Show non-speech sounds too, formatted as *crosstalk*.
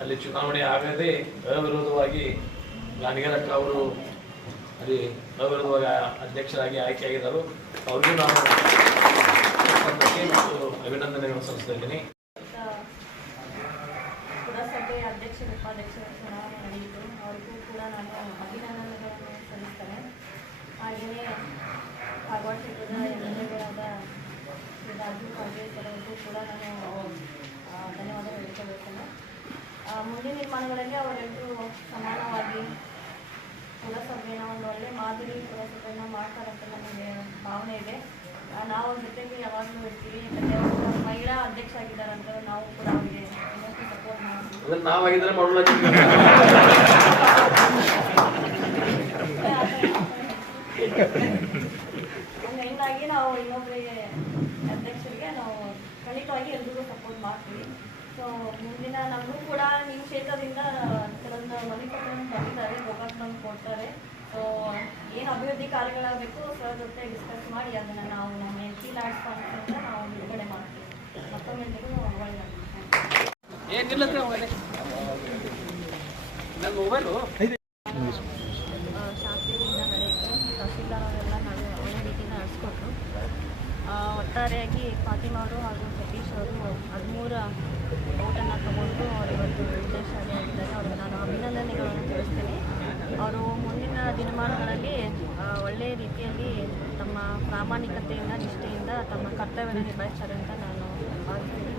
ಅಲ್ಲಿ ಚುನಾವಣೆ ಆಗದೆ ಅವಿರೋಧವಾಗಿ ಗಾಣಿಗರಕ್ಕ ಅವರು ಅಲ್ಲಿ ಅವಿರೋಧವಾಗಿ ಅಧ್ಯಕ್ಷರಾಗಿ ಆಯ್ಕೆಯಾಗಿದ್ದರು. ಅವ್ರಿಗೂ ನಾನು ಮತ್ತು ಅಭಿನಂದನೆಗಳನ್ನು ಸಲ್ಲಿಸ್ತಾ ಇದ್ದೀನಿ. ಪುರಸಭೆ ಅಧ್ಯಕ್ಷ, ಉಪಾಧ್ಯಕ್ಷರ ಚುನಾವಣೆ ನಡೆಯಿತು. ಅವ್ರಿಗೂ ಕೂಡ ನಾನು ಅಭಿನಂದನೆಗಳನ್ನು ಮುಂದಿನ ನಿರ್ಮಾಣಗಳಲ್ಲಿ ಅವರೆಲ್ಲರೂ ಸಮಾನವಾಗಿ ಪುರಸಭೆನ ಒಂದು ಒಳ್ಳೆ ಮಾದರಿ ಪುರಸಭೆನ ಮಾಡ್ತಾರಂತ ನಮಗೆ ಭಾವನೆ ಇದೆ. ನಾವು ಅವ್ರ ಜೊತೆಗೆ ಯಾವಾಗಲೂ ಇರ್ತೀವಿ. ಯಾಕಂದರೆ ಮಹಿಳಾ ಅಧ್ಯಕ್ಷ ಆಗಿದ್ದಾರಂತ ನಾವು ಕೂಡ ಅವರಿಗೆ ಇನ್ನಷ್ಟು ಸಪೋರ್ಟ್ ಮಾಡ್ತೀವಿ. ನಾವಾಗಿದ್ರೆ *laughs* ಹಂಗಾಗಿ ನಾವು ಇನ್ನೊಬ್ಬರಿಗೆ ಅಧ್ಯಕ್ಷರಿಗೆ ನಾವು ಖಂಡಿತವಾಗಿ ಎಲ್ರಿಗೂ ಸಪೋರ್ಟ್ ಮಾಡ್ತೀವಿ. ಸೊ ಮುಂದಿನ ನಮಗೂ ಕೂಡ ಕ್ಷೇತ್ರದಿಂದ ಕೆಲವೊಂದು ಮನೆ ಪತ್ರವನ್ನು ತಂದಿದ್ದಾರೆ ಗೋಕಾಕ್ ಬಂದು ಕೊಡ್ತಾರೆ. ಸೊ ಏನು ಅಭಿವೃದ್ಧಿ ಕಾರ್ಯಗಳಾಗಬೇಕು ಸರ್ ಜೊತೆ ಡಿಸ್ಕಸ್ ಮಾಡಿ ಅದನ್ನು ನಾವು ನಮ್ಮ ಎಲ್ ಪಿ ಲ್ಯಾಡ್ಸ್ ಫಂಡ್ಸಿಂದ ನಾವು ಬಿಡುಗಡೆ ಮಾಡ್ತೀವಿ. ಮತ್ತೊಮ್ಮೆ ಎಲ್ರಿಗೂ ಒಳ್ಳೆಯದು ಶಾಂತಿಯಿಂದ ನಡೆಯಿತು. ತಹಸೀಲ್ದಾರ್ ನಾವು ಒಳ್ಳೆ ರೀತಿಯಿಂದ ನಡೆಸ್ಕೊಟ್ರು. ಆ, ಒಟ್ಟಾರೆಯಾಗಿ ಫಾತಿಮಾ ಅವರು ಹಾಗೂ ಸತೀಶ್ ಅವರು ಹದಿಮೂರ ಓಟನ್ನು ತಗೊಂಡು ಅವರು ಇವತ್ತು ವಿಜಯಶಾಲಿಯಾಗಿದ್ದಾರೆ ಅವ್ರಿಗೆ ನಾನು ಅಭಿನಂದನೆಗಳನ್ನು ತಿಳಿಸ್ತೀನಿ ಅವರು ಮುಂದಿನ ಆ, ಒಳ್ಳೆಯ ರೀತಿಯಲ್ಲಿ ತಮ್ಮ ಪ್ರಾಮಾಣಿಕತೆಯಿಂದ ನಿಷ್ಠೆಯಿಂದ ತಮ್ಮ ಕರ್ತವ್ಯವನ್ನು ನಿಭಾಯಿಸ್ತಾರೆ ಅಂತ ನಾನು ಭಾವಿಸ್ತೀನಿ.